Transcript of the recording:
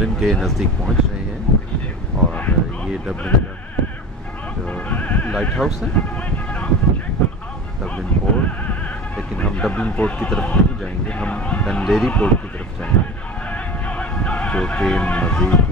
Dublin के नज़दीक पहुंच रहे हैं। और ये डबलिन का जो लाइट हाउस है, डबलिन पोर्ट। लेकिन हम डबलिन पोर्ट की तरफ नहीं जाएंगे, हम डनलेरी पोर्ट की तरफ जाएंगे, जो कि मज़ीद